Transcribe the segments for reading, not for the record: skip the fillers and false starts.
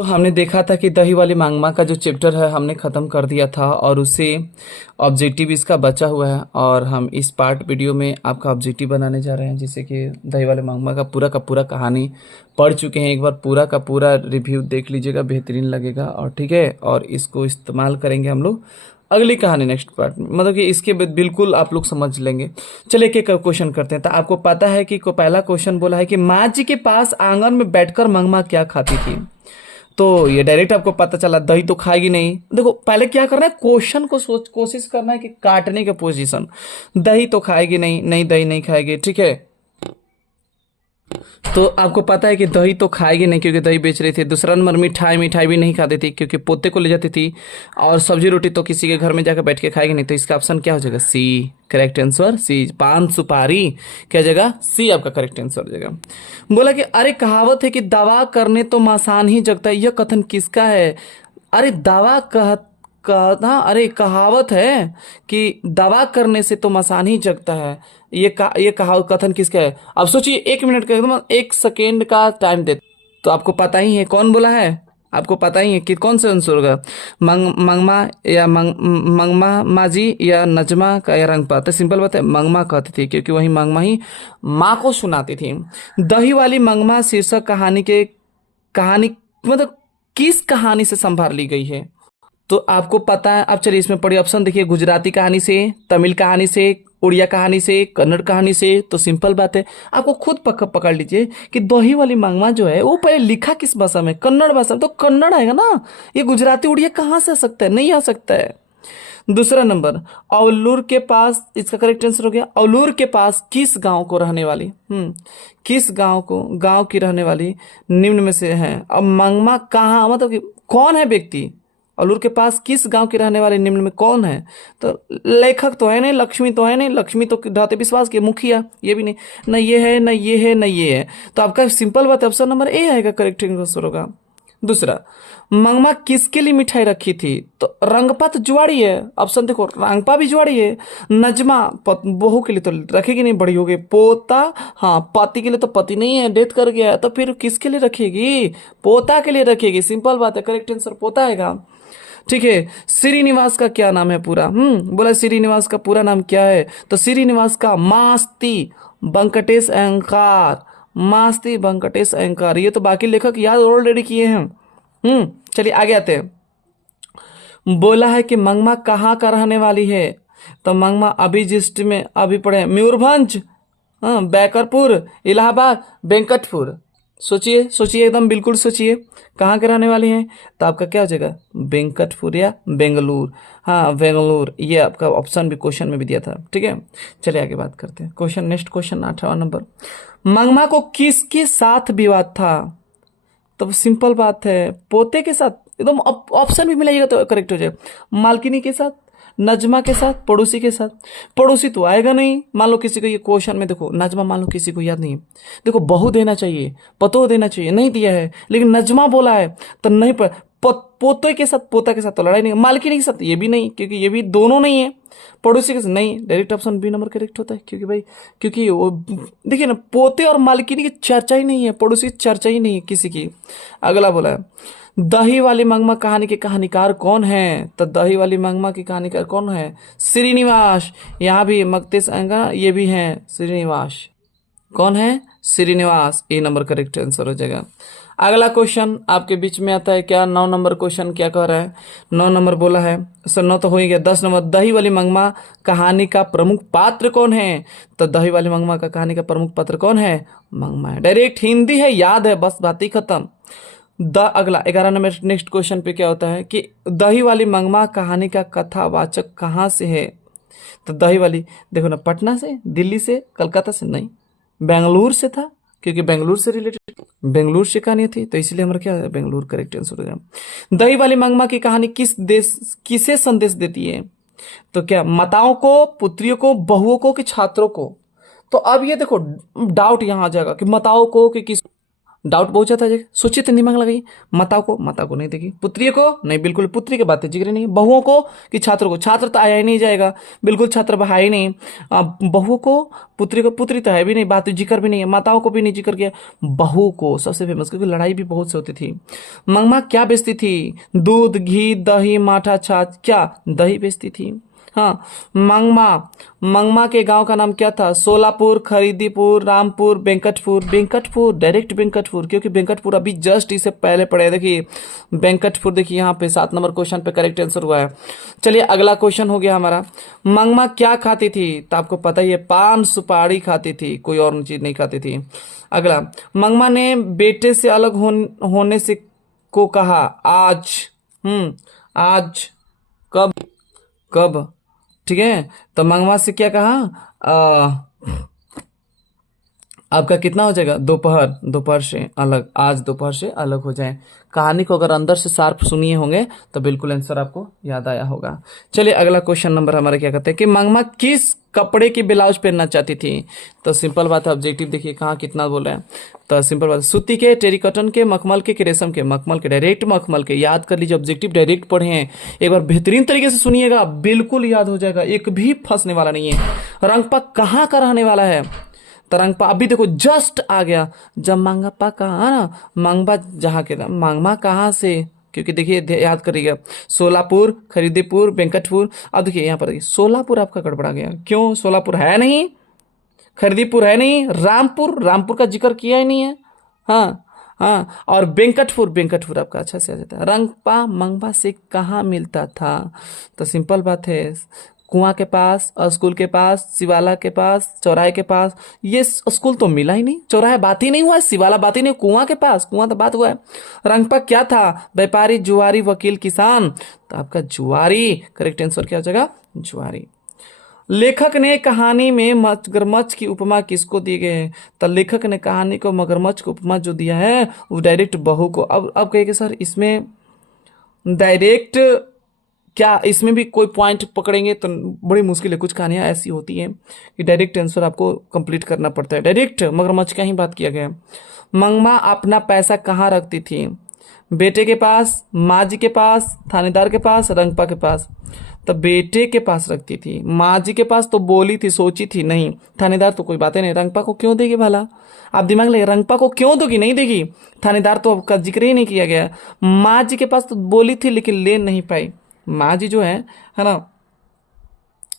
तो हमने देखा था कि दही वाली मांगमा का जो चैप्टर है हमने ख़त्म कर दिया था और उससे ऑब्जेक्टिव इसका बचा हुआ है और हम इस पार्ट वीडियो में आपका ऑब्जेक्टिव बनाने जा रहे हैं, जिससे कि दही वाले मांगमा का पूरा कहानी पढ़ चुके हैं। एक बार पूरा का पूरा रिव्यू देख लीजिएगा, बेहतरीन लगेगा। और ठीक है, और इसको इस्तेमाल करेंगे हम लोग अगली कहानी नेक्स्ट पार्ट में, मतलब कि इसके बिल्कुल आप लोग समझ लेंगे। चलिए एक एक क्वेश्चन करते हैं। तो आपको पता है कि पहला क्वेश्चन बोला है कि माँ जी के पास आंगन में बैठकर मंगमा क्या खाती थी। तो ये डायरेक्ट आपको पता चला दही तो खाएगी नहीं। देखो पहले क्या करना है, क्वेश्चन को कोशिश करना है कि काटने के पोजीशन। दही तो खाएगी नहीं, नहीं दही नहीं खाएगी, ठीक है। तो आपको पता है कि दही तो खाएगी नहीं क्योंकि दही बेच रही थी। दूसरा नंबर मिठाई मिठाई भी नहीं खाती थी क्योंकि पोते को ले जाती थी। और सब्जी रोटी तो किसी के घर में जाकर बैठ के खाएगी नहीं। तो इसका ऑप्शन क्या हो जाएगा, सी। Correct answer C. पान सुपारी क्या जगह, सी आपका करेक्ट आंसर हो जाएगा। बोला कि अरे कहावत है कि दवा करने तो मसान ही जगता है, यह कथन किसका है। अरे दवा कहना, अरे कहावत है कि दवा करने से तो मसान ही जगता है। ये कहावत कथन किसका है। अब सोचिए, 1 मिनट का एकदम 1 सेकेंड का टाइम दे तो आपको पता ही है कौन बोला है। आपको पता ही है कि कौन सा आंसर होगा, मंगमा या मंगमा माजी या नजमा का या रंगपा। तो सिंपल बात है, मंगमा कहती थी क्योंकि वही मंगमा ही माँ को सुनाती थी। दही वाली मंगमा शीर्षक कहानी मतलब किस कहानी से संभाल ली गई है। तो आपको पता है। अब चलिए इसमें पढ़िए ऑप्शन देखिए, गुजराती कहानी से, तमिल कहानी से, उड़िया कहानी से, कन्नड़ कहानी से। तो सिंपल बात है, आपको खुद पकड़ लीजिए कि दही वाली मांगमा जो है वो पहले लिखा किस भाषा में, कन्नड़ भाषा में। तो कन्नड़ आएगा ना, ये गुजराती उड़िया कहाँ से आ सकता है, नहीं आ सकता है। दूसरा नंबर, औलूर के पास, इसका करेक्ट आंसर हो गया। औलूर के पास किस गांव को रहने वाली, किस गांव की रहने वाली निम्न में से है। अब मंगमा कहाँ, मतलब कि कौन है व्यक्ति, औलूर के पास किस गांव के रहने वाले निम्न में कौन है। तो लेखक तो है नहीं, लक्ष्मी तो है नहीं, लक्ष्मी तो ढाते विश्वास के मुखिया, ये भी नहीं, न ये है न ये है न ये है। तो आपका सिंपल बात है, ऑप्शन नंबर ए आएगा करेक्ट आंसर होगा। दूसरा, मंगमा किसके लिए मिठाई रखी थी। तो रंगपा तो जुआड़ी है, ऑप्शन देखो, रंगपा भी जुआड़ी है। नजमा बहू के लिए तो रखेगी नहीं, बड़ी हो गई। पोता, हाँ पति के लिए तो पति नहीं है, डेथ कर गया, तो फिर किसके लिए रखेगी, पोता के लिए रखेगी। सिंपल बात है, करेक्ट आंसर पोता आएगा। ठीक है, श्रीनिवास का क्या नाम है पूरा, बोला श्रीनिवास का पूरा नाम क्या है। तो श्रीनिवास का मास्ती वेंकटेश अयंकार, मास्ती वेंकटेश अयंकार। ये तो बाकी लेखक याद ऑलरेडी किए हैं। चलिए आगे आते हैं। बोला है कि मंगमा कहाँ का रहने वाली है। तो मंगमा अभी जिस्ट में अभी पढ़े, मयूरभंज, बैकरपुर, इलाहाबाद, वेंकटपुर। सोचिए सोचिए, एकदम बिल्कुल सोचिए, कहाँ के रहने वाली हैं। तो आपका क्या हो जाएगा, वेंकटपुर या बेंगलुरु। हाँ बेंगलुरु, ये आपका ऑप्शन भी क्वेश्चन में भी दिया था। ठीक है, चलिए आगे बात करते हैं। क्वेश्चन नेक्स्ट क्वेश्चन 18वां नंबर, मंगमा को किसके साथ विवाद था। तो सिंपल बात है, पोते के साथ। एकदम ऑप्शन भी मिलाइएगा तो करेक्ट हो जाएगा। मालकिनी के साथ, नजमा के साथ, पड़ोसी के साथ। पड़ोसी तो आएगा नहीं, मान लो किसी को ये क्वेश्चन में देखो, नजमा मान लो किसी को याद नहीं है, देखो बहू देना चाहिए, पतो देना चाहिए, नहीं दिया है, लेकिन नजमा बोला है तो नहीं पर पोते के साथ, पोता के साथ तो लड़ाई नहीं, मालकिनी के साथ ये भी नहीं क्योंकि ये भी दोनों नहीं है। पड़ोसी के साथ नहीं, direct option B number correct होता है क्योंकि भाई, क्योंकि वो देखिए ना, पोते और मालकिनी की चर्चा ही नहीं है, पड़ोसी की चर्चा ही नहीं है किसी की। अगला बोला है, दही वाली मंगमा कहानी के कहानीकार कौन है। तो दही वाली मंगमा की कहानीकार कौन है, श्रीनिवास। यहाँ भी मकतेश अंगा, ये भी है श्रीनिवास। कौन है, श्रीनिवास। ए नंबर करेक्ट आंसर हो जाएगा। अगला क्वेश्चन आपके बीच में आता है क्या, 9 नंबर क्वेश्चन क्या कह रहा है। 9 नंबर बोला है, सर 9 तो हो ही गया। 10 नंबर, दही वाली मंगमा कहानी का प्रमुख पात्र कौन है। तो दही वाली मंगमा का कहानी का प्रमुख पात्र कौन है, मंगमा है। डायरेक्ट हिंदी है, याद है, बस बात ही खत्म। अगला 11 नंबर नेक्स्ट क्वेश्चन पे क्या होता है कि दही वाली मंगमा कहानी का कथावाचक कहाँ से है। तो दही वाली देखो ना, पटना से, दिल्ली से, कलकत्ता से नहीं, बेंगलुरु से था क्योंकि बेंगलुरु से रिलेटेड, बेंगलुरु से कहानी थी, तो इसलिए हमारा क्या है, बेंगलुरु करेक्ट आंसर हो गया। दही वाली मंगमा की कहानी किसे संदेश देती है। तो क्या माताओं को, पुत्रियों को, बहुओं को कि छात्रों को। तो अब ये देखो डाउट यहां आ जाएगा कि माताओं को कि किस। डाउट बहुत जाता है, सोचिए तो दिमाग लगाइए। माता को नहीं देखी, पुत्री को नहीं, बिल्कुल पुत्री की बातें जिक्र नहीं, बहुओं को कि छात्र को, छात्र तो आया ही नहीं जाएगा, बिल्कुल छात्र बहा ही नहीं। बहुओं को, पुत्री को, पुत्री तो है भी नहीं, बात जिक्र भी नहीं है, माताओं को भी नहीं जिक्र किया। बहू को सबसे फेमस, क्योंकि लड़ाई भी बहुत से होती थी। मंगमा क्या बेचती थी? दूध, घी, दही, माठा, छाछ, क्या दही बेचती थी। हाँ, मंगमा, मंगमा के गांव का नाम क्या था? सोलापुर, खरीदीपुर, रामपुर, वेंकटपुर। वेंकटपुर, डायरेक्ट वेंकटपुर, क्योंकि वेंकटपुर अभी जस्ट इसे पहले पढ़े, देखिए वेंकटपुर, देखिए यहाँ पे 7 नंबर क्वेश्चन पे करेक्ट आंसर हुआ है। चलिए अगला क्वेश्चन हो गया हमारा, मंगमा क्या खाती थी? तो आपको पता ही है, पान सुपारी खाती थी, कोई और चीज नहीं खाती थी। अगला, मंगमा ने बेटे से अलग होने से को कहा आज। आज, कब, कब, ठीक है। तो मंगवा से क्या कहा? आपका कितना हो जाएगा? दोपहर, दोपहर से अलग, आज दोपहर से अलग हो जाए। कहानी को अगर अंदर से शार्प सुनिए होंगे तो बिल्कुल आंसर आपको याद आया होगा। चलिए अगला क्वेश्चन नंबर हमारा क्या कहते हैं कि मंगमा किस कपड़े की ब्लाउज पहनना चाहती थी? तो सिंपल बात है, ऑब्जेक्टिव देखिए कहाँ कितना बोल रहे हैं। तो सिंपल बात, सूती के, टेरिकॉटन के, मखमल के, रेशम के? मखमल के, डायरेक्ट मखमल के। याद कर लीजिए, ऑब्जेक्टिव डायरेक्ट पढ़े हैं, एक बार बेहतरीन तरीके से सुनिएगा, बिल्कुल याद हो जाएगा, एक भी फंसने वाला नहीं है। रंगपा कहाँ का रहने वाला है? तरंगपा अभी देखो जस्ट आ गया, जब मांगपा कहा ना, मांगबा जहाँ के था, मांगमा कहाँ से, क्योंकि देखिए याद करिएगा, सोलापुर, खरीदीपुर, वेंकटपुर। अब देखिए यहाँ पर देखिए सोलापुर आपका गड़बड़ा गया, क्यों? सोलापुर है नहीं, खरीदीपुर है नहीं, रामपुर, रामपुर का जिक्र किया ही नहीं है। हाँ, हाँ, और वेंकटपुर, वेंकटपुर आपका अच्छा से आ जाता है। रंगपा मंगपा से कहाँ मिलता था? तो सिंपल बात है, कुआं के पास, स्कूल के पास, शिवाला के पास, चौराहे के पास। ये स्कूल तो मिला ही नहीं, चौराहे बात ही नहीं हुआ, शिवाला बात ही नहीं, कुआं के पास, कुआं तो बात हुआ है। रंगपा क्या था? व्यापारी, जुआरी, वकील, किसान। तो आपका जुआरी, करेक्ट आंसर क्या हो जाएगा? जुआरी। लेखक ने कहानी में मगरमच्छ की उपमा किसको दी गई है? तो लेखक ने कहानी को मगरमच्छ को उपमा जो दिया है वो डायरेक्ट बहू को। अब कहेंगे सर इसमें डायरेक्ट क्या, इसमें भी कोई पॉइंट पकड़ेंगे तो बड़ी मुश्किल है। कुछ कहानियां ऐसी होती हैं कि डायरेक्ट आंसर आपको कंप्लीट करना पड़ता है। डायरेक्ट मगरमच्छ का ही बात किया गया है। मंगमा अपना पैसा कहाँ रखती थी? बेटे के पास, माँ जी के पास, थानेदार के पास, रंगपा के पास। तो बेटे के पास रखती थी, माँ जी के पास तो बोली थी, सोची थी नहीं, थानेदार तो कोई बातें नहीं, रंगपा को क्यों देगी भला? आप दिमाग लगे, रंगपा को क्यों दोगी? नहीं देगी। थानेदार तो आपका जिक्र ही नहीं किया गया। माँ जी के पास तो बोली थी लेकिन ले नहीं पाई, माँ जी जो है ना,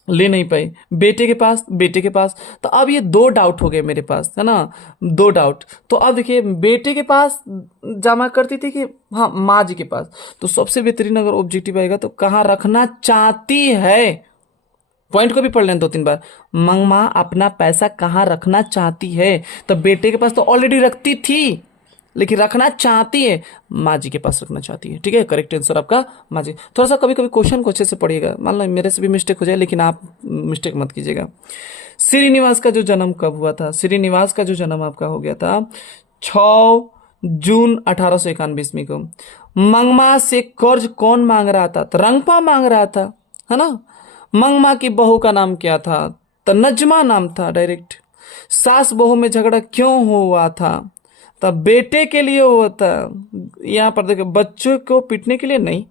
ले नहीं पाई। बेटे के पास, बेटे के पास। तो अब ये 2 डाउट हो गए मेरे पास, है ना, 2 डाउट। तो अब देखिए बेटे के पास जमा करती थी कि हाँ माँ जी के पास, तो सबसे बेहतरीन अगर ऑब्जेक्टिव आएगा तो कहाँ रखना चाहती है। पॉइंट को भी पढ़ लें 2-3 बार। मंगमा अपना पैसा कहाँ रखना चाहती है? तो बेटे के पास तो ऑलरेडी रखती थी, लेकिन रखना चाहती है, माँ जी के पास रखना चाहती है। ठीक है, करेक्ट आंसर आपका माँ जी। थोड़ा सा कभी कभी क्वेश्चन को अच्छे से पढ़िएगा, मान लो मेरे से भी मिस्टेक हो जाए, लेकिन आप मिस्टेक मत कीजिएगा। श्रीनिवास का जो जन्म कब हुआ था? श्रीनिवास का जो जन्म आपका हो गया था 6 जून 1891 ईस्वी को। मंगमा से कर्ज कौन मांग रहा था? तो रंगपा मांग रहा था, है ना। मंगमा की बहू का नाम क्या था? तो नजमा नाम था डायरेक्ट। सास बहू में झगड़ा क्यों हुआ था? तब बेटे के लिए हुआ था। यहाँ पर देखो, बच्चों को पीटने के लिए नहीं,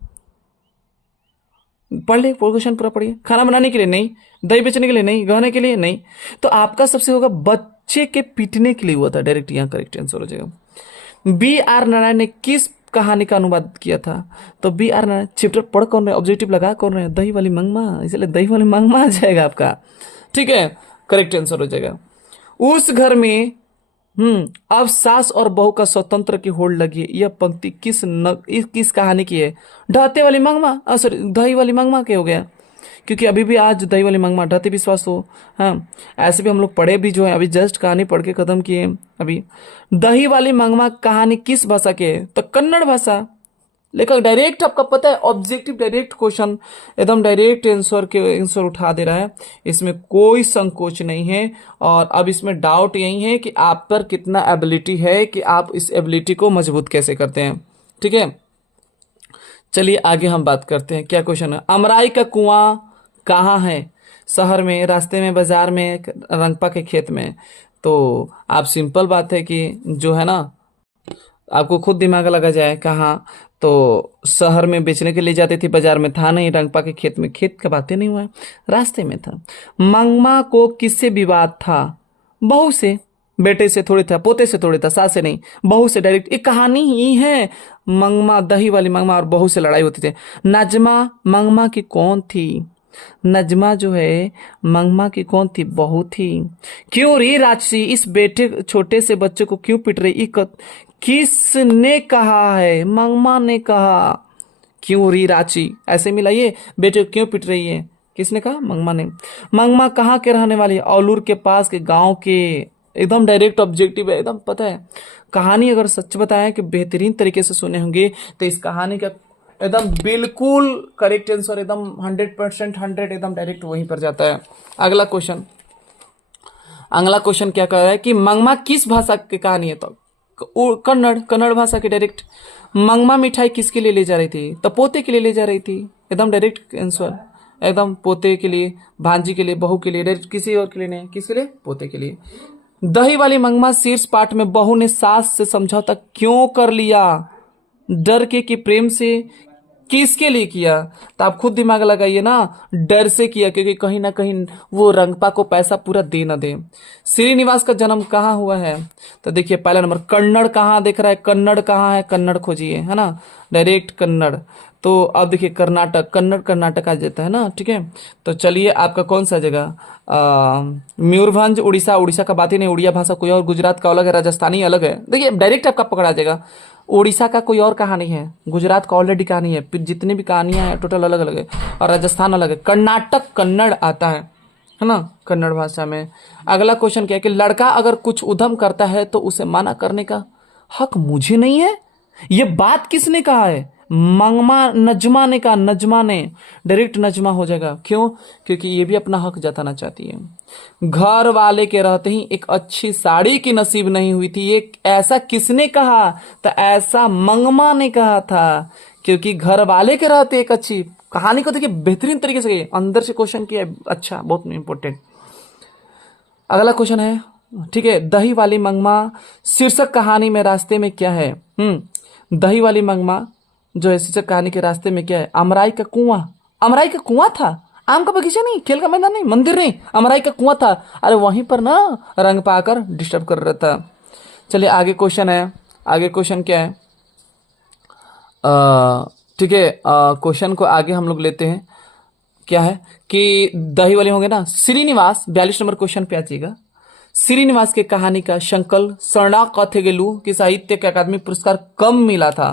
पढ़ ले क्वेश्चन पूरा पढ़िए। खाना बनाने के लिए नहीं, दही बेचने के लिए नहीं, गहने के लिए नहीं। तो आपका सबसे होगा बच्चे के पीटने के लिए हुआ था, डायरेक्ट यहाँ करेक्ट आंसर हो जाएगा। B.R. नारायण ने किस कहानी का अनुवाद किया था? तो B.R. नारायण चैप्टर पढ़ कौन रहे, ऑब्जेक्टिव लगा कौन रहे? दही वाली मंगमा, इसलिए दही वाली मंगमा आ जाएगा आपका। ठीक है, करेक्ट आंसर हो जाएगा। उस घर में अब सास और बहू का स्वतंत्र की होड़ लगी है। यह पंक्ति किस कहानी की है? ढाते वाली मंगमा, सॉरी दही वाली मंगमा के हो गया, क्योंकि अभी भी आज दही वाली मंगमा, ढाते विश्वास हो। हाँ, ऐसे भी हम लोग पढ़े भी जो है, अभी जस्ट कहानी पढ़ के खत्म किए अभी। दही वाली मंगमा कहानी किस भाषा के है? तो कन्नड़ भाषा। लेकिन डायरेक्ट आपका पता है, ऑब्जेक्टिव डायरेक्ट क्वेश्चन, एकदम डायरेक्ट आंसर के आंसर उठा दे रहा है, इसमें कोई संकोच नहीं है। और अब इसमें डाउट यही है कि आप पर कितना एबिलिटी है, कि आप इस एबिलिटी को मजबूत कैसे करते हैं। ठीक है, चलिए आगे हम बात करते हैं। क्या क्वेश्चन है? अमराई का कुआं कहाँ है? शहर में, रास्ते में, बाजार में, रंगपा के खेत में? तो आप सिंपल बात है कि जो है ना, आपको खुद दिमाग लगा जाए कहाँ। तो शहर में बेचने के लिए जाती थी, बाजार में था नहीं, रंगपा के खेत में, खेत का बातें नहीं हुआ है, रास्ते में था। मंगमा को किससे विवाद था? बहू से। बेटे से थोड़ी था, पोते से थोड़ी था, सास से नहीं, बहू से डायरेक्ट। एक कहानी ही है, मंगमा, दही वाली मंगमा और बहू से लड़ाई होती थी। नजमा मंगमा की कौन थी? नजमा जो है मंगमा की कौन थी? बहू थी। क्यों रे राजसी इस बेटे छोटे से बच्चे को क्यों पीट रही? किसने कहा है? मंगमा ने कहा। क्यों री रांची ऐसे मिलाइए, बेटे को क्यों पिट रही है? किसने कहा? मंगमा ने। मंगमा कहाँ के रहने वाली है? औलूर के पास के गांव के। एकदम डायरेक्ट ऑब्जेक्टिव है, एकदम पता है। कहानी अगर सच बताया कि बेहतरीन तरीके से सुने होंगे तो इस कहानी का एकदम बिल्कुल करेक्ट आंसर, एकदम 100% 100, एकदम डायरेक्ट वहीं पर जाता है। अगला क्वेश्चन, अगला क्वेश्चन क्या कर रहा है कि मंगमा किस भाषा की कहानी है? तो कन्नड़, कन्नड़ भाषा की डायरेक्ट। मंगमा मिठाई किसके लिए ले जा रही थी? तो पोते के लिए ले जा रही थी, एकदम डायरेक्ट आंसर, एकदम पोते के लिए, भांजी के लिए, बहू के लिए, डायरेक्ट किसी और के लिए नहीं, किसके लिए? पोते के लिए। दही वाली मंगमा शीर्ष पाठ में बहू ने सास से समझौता क्यों कर लिया? डर के कि प्रेम से? किसके लिए किया? तो आप खुद दिमाग लगाइए ना। डर से किया, क्योंकि कहीं ना कहीं वो रंगपा को पैसा पूरा दे ना दे। श्रीनिवास का जन्म कहाँ हुआ है? तो देखिए पहला नंबर कन्नड़, कहाँ दिख रहा है? कन्नड़ कहाँ है? कन्नड़ खोजिए, है ना, डायरेक्ट कन्नड़। तो अब देखिए कर्नाटक, कन्नड़ कर्नाटक आ जाता है ना, ठीक है। तो चलिए आपका कौन सा जगह? मयूरभंज उड़ीसा, उड़ीसा का बात ही नहीं, उड़िया भाषा कोई और, गुजरात का अलग है, राजस्थानी अलग है। देखिए डायरेक्ट आपका पकड़ा जाएगा। उड़ीसा का कोई और कहानी है, गुजरात का ऑलरेडी कहानी है, फिर जितनी भी कहानियां हैं टोटल अलग अलग है, और राजस्थान अलग है। कर्नाटक कन्नड़ आता है ना, कन्नड़ भाषा में। अगला क्वेश्चन क्या है कि लड़का अगर कुछ उधम करता है तो उसे मना करने का हक मुझे नहीं है? ये बात किसने कहा है? मंगमा, नजमा ने कहा, नजमा ने। डायरेक्ट नजमा हो जाएगा, क्यों? क्योंकि ये भी अपना हक जताना चाहती है। घर वाले के रहते ही एक अच्छी साड़ी की नसीब नहीं हुई थी, ये ऐसा किसने कहा? तो ऐसा मंगमा ने कहा था, क्योंकि घर वाले के रहते एक अच्छी। कहानी को देखिए बेहतरीन तरीके से अंदर से क्वेश्चन किया, अच्छा, बहुत इंपॉर्टेंट। अगला क्वेश्चन है, ठीक है, दही वाली मंगमा शीर्षक कहानी में रास्ते में क्या है? दही वाली मंगमा जो है शीर्षक कहानी के रास्ते में क्या है? अमराई का कुआं। अमराई का कुआं था, आम का बगीचा नहीं, खेल का मैदान नहीं, मंदिर नहीं, अमराई का कुआं था। अरे वहीं पर ना रंग पाकर डिस्टर्ब कर रहा था। चलिए आगे क्वेश्चन है, आगे क्वेश्चन क्या है? ठीक है, क्वेश्चन को आगे हम लोग लेते हैं। क्या है कि दही वाले होंगे ना, श्रीनिवास, 42 नंबर क्वेश्चन पे आ जाइएगा। श्रीनिवास के कहानी का संकल शरणा कथेगेलु की साहित्य के अकादमी पुरस्कार कब मिला था?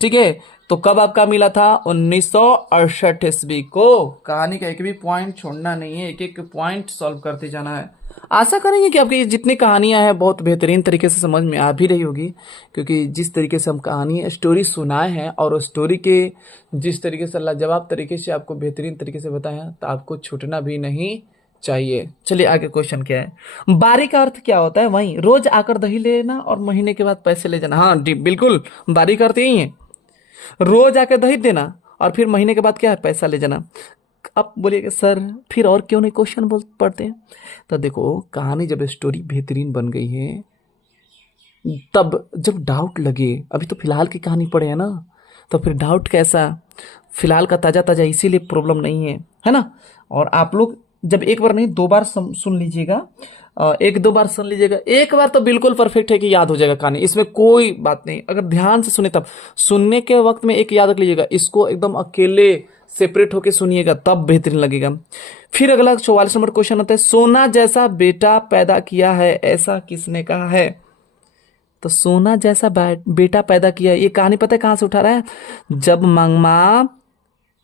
ठीक है, तो कब आपका मिला था? 1968 ईस्वी को। कहानी का एक भी पॉइंट छोड़ना नहीं है, एक एक पॉइंट सॉल्व करते जाना है। आशा करेंगे कि आपकी जितनी कहानियां हैं बहुत बेहतरीन तरीके से समझ में आ भी रही होगी, क्योंकि जिस तरीके से हम कहानी स्टोरी सुनाए हैं और उस स्टोरी के जिस तरीके से लाजवाब तरीके से आपको बेहतरीन तरीके से बताया, तो आपको छूटना भी नहीं चाहिए। चलिए आगे क्वेश्चन क्या है? बारी का अर्थ क्या होता है? वही रोज आकर दही लेना और महीने के बाद पैसे ले जाना। हाँ जी बिल्कुल, बारी का अर्थ यही है, रोज आकर दही देना और फिर महीने के बाद क्या है? पैसा ले जाना। अब बोलिएगा सर फिर और क्यों नहीं क्वेश्चन बोल पढ़ते हैं? तो देखो कहानी जब स्टोरी बेहतरीन बन गई है, तब जब डाउट लगे, अभी तो फिलहाल की कहानी पढ़े है ना, तो फिर डाउट कैसा? फिलहाल का ताजा ताजा, इसीलिए प्रॉब्लम नहीं है ना। और आप लोग जब एक बार नहीं दो बार सुन लीजिएगा, एक दो बार सुन लीजिएगा, एक बार तो बिल्कुल परफेक्ट है कि याद हो जाएगा कहानी, इसमें कोई बात नहीं। अगर ध्यान से सुने तब, सुनने के वक्त में एक याद रख लीजिएगा, इसको एकदम अकेले सेपरेट होके सुनिएगा तब बेहतरीन लगेगा। फिर अगला 44 नंबर क्वेश्चन होता है, सोना जैसा बेटा पैदा किया है ऐसा किसने कहा है? तो सोना जैसा बेटा पैदा किया, ये कहानी पता है कहां से उठा रहा है? जब मंगमा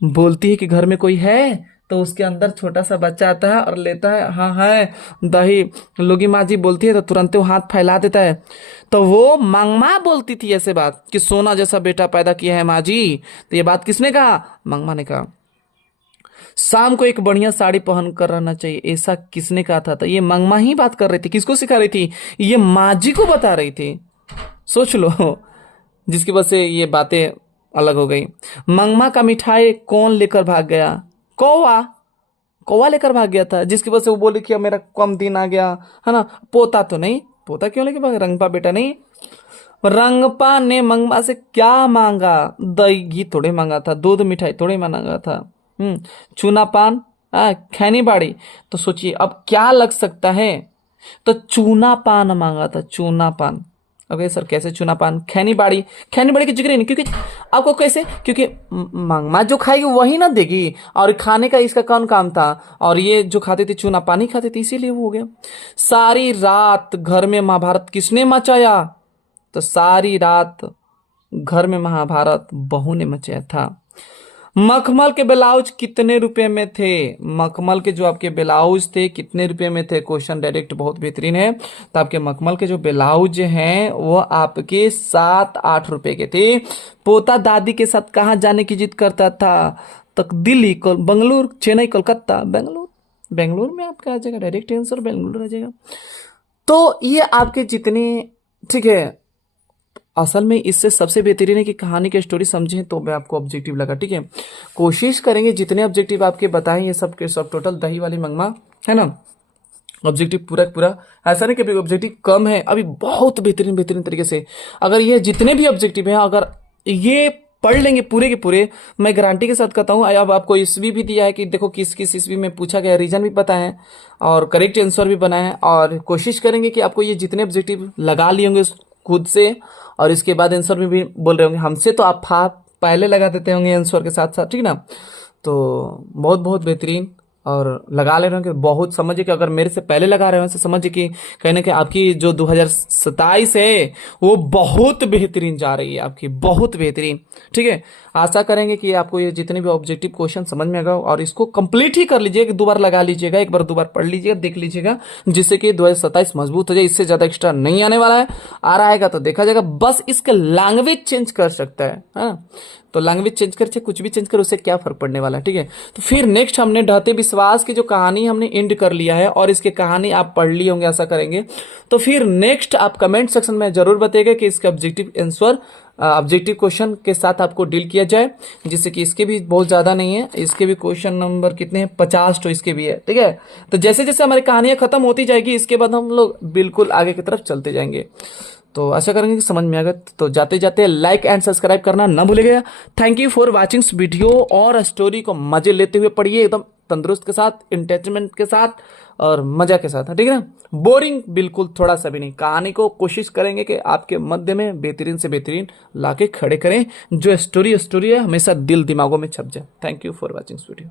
बोलती है कि घर में कोई है, तो उसके अंदर छोटा सा बच्चा आता है और लेता है, हाँ है दही। लोगी माँ जी बोलती है तो तुरंत वो हाथ फैला देता है। तो वो मंगमा बोलती थी ऐसे बात कि सोना जैसा बेटा पैदा किया है माँ जी। तो ये बात किसने कहा? मंगमा ने कहा। शाम को एक बढ़िया साड़ी पहन कर रहना चाहिए, ऐसा किसने कहा था? तो ये मंगमा ही बात कर रही थी। किसको सिखा रही थी? ये माँ जी को बता रही थी। सोच लो, जिसकी वजह से ये बातें अलग हो गई। मंगमा का मिठाई कौन लेकर भाग गया? कौवा। कौवा लेकर भाग गया था, जिसकी वजह से वो बोली कि अब मेरा कम दिन आ गया, है ना। पोता तो नहीं, पोता क्यों लेके भाग? रंगपा बेटा नहीं। रंगपा ने मंगमा से क्या मांगा? दही घी थोड़े मांगा था, दूध मिठाई थोड़े मांगा था। चूना पान, खैनी बाड़ी। तो सोचिए अब क्या लग सकता है? तो चूना पान मांगा था, चूना पान। ओके सर, कैसे चूना पान? खैनी बाड़ी, खैनी बाड़ी की जिक्र ही नहीं, क्योंकि आपको कैसे, क्योंकि मंगमा जो खाएगी वही ना देगी, और खाने का इसका कौन काम था? और ये जो खाते थे चूना पानी खाते थे, इसीलिए वो हो गया। सारी रात घर में महाभारत किसने मचाया? तो सारी रात घर में महाभारत बहू ने मचाया था। मखमल के ब्लाउज कितने रुपए में थे? मखमल के जो आपके ब्लाउज थे कितने रुपए में थे? क्वेश्चन डायरेक्ट बहुत बेहतरीन है। तो आपके मखमल के जो ब्लाउज हैं वो आपके 7-8 रुपए के थे। पोता दादी के साथ कहाँ जाने की जिद करता था? तो दिल्ली, बंगलुरु, चेन्नई, कोलकाता। बेंगलुरु, बेंगलुरु में आपका आ जाएगा, डायरेक्ट आंसर बेंगलुरु आ जाएगा। तो ये आपके जितने, ठीक है, असल में इससे सबसे बेहतरीन है कि कहानी की स्टोरी समझें तो मैं आपको ऑब्जेक्टिव लगा, ठीक है। कोशिश करेंगे जितने ऑब्जेक्टिव आपके बताएं ये सब के सब टोटल दही वाली मंगमा है ना, ऑब्जेक्टिव पूरा पूरा। ऐसा नहीं कि ऑब्जेक्टिव कम है, अभी बहुत बेहतरीन बेहतरीन तरीके से अगर ये जितने भी ऑब्जेक्टिव हैं अगर ये पढ़ लेंगे पूरे के पूरे, मैं गारंटी के साथ कहता हूँ। अब आपको ईस्वी भी दिया है कि देखो किस किस ईस्वी में पूछा गया, रीजन भी पता है और करेक्ट आंसर भी बना है। और कोशिश करेंगे कि आपको ये जितने ऑब्जेक्टिव लगा लिए होंगे खुद से, और इसके बाद आंसर में भी बोल रहे होंगे हमसे, तो आप पहले लगा देते होंगे आंसर के साथ साथ, ठीक ना। तो बहुत बहुत बेहतरीन, और लगा ले रहे होंगे बहुत। समझिए कि अगर मेरे से पहले लगा रहे हो तो समझिए कि कहीं ना कहीं आपकी जो 2027 है वो बहुत बेहतरीन जा रही है, आपकी बहुत बेहतरीन, ठीक है। आशा करेंगे कि आपको ये जितने भी ऑब्जेक्टिव क्वेश्चन समझ में आएगा, और इसको कंप्लीट ही कर लीजिएगा, 2 बार लगा लीजिएगा, 1 बार 2 बार पढ़ लीजिएगा, देख लीजिएगा, जिससे कि 2027 मजबूत हो जाए। इससे ज्यादा एक्स्ट्रा नहीं आने वाला है, आ रहा है तो देखा जाएगा। बस इसका लैंग्वेज चेंज कर सकता है, हाँ। तो लैंग्वेज चेंज कर, चाहे कुछ भी चेंज कर, उससे क्या फर्क पड़ने वाला है, ठीक है। तो फिर नेक्स्ट हमने ढहते विश्वास की जो कहानी हमने एंड कर लिया है, और इसके कहानी आप पढ़ ली होंगे आशा करेंगे। तो फिर नेक्स्ट आप कमेंट सेक्शन में जरूर बताइएगा कि इसका ऑब्जेक्टिव आंसर, ऑब्जेक्टिव क्वेश्चन के साथ आपको डील किया जाए, जिससे कि इसके भी बहुत ज्यादा नहीं है, इसके भी क्वेश्चन नंबर कितने हैं, 50 तो इसके भी है, ठीक है। तो जैसे जैसे हमारी कहानियां खत्म होती जाएगी इसके बाद हम लोग बिल्कुल आगे की तरफ चलते जाएंगे। तो आशा करेंगे कि समझ में आ गया। तो जाते जाते लाइक एंड सब्सक्राइब करना ना भूलिएगा। Thank you for watching video, और स्टोरी को मजे लेते हुए पढ़िए, एकदम तंदुरुस्त के साथ, इंटरटेनमेंट के साथ और मजा के साथ, ठीक है ना। बोरिंग बिल्कुल थोड़ा सा भी नहीं। कहानी को कोशिश करेंगे कि आपके मध्य में बेहतरीन से बेहतरीन लाके खड़े करें, जो स्टोरी है हमेशा दिल दिमागों में छप जाए। Thank you for watching video.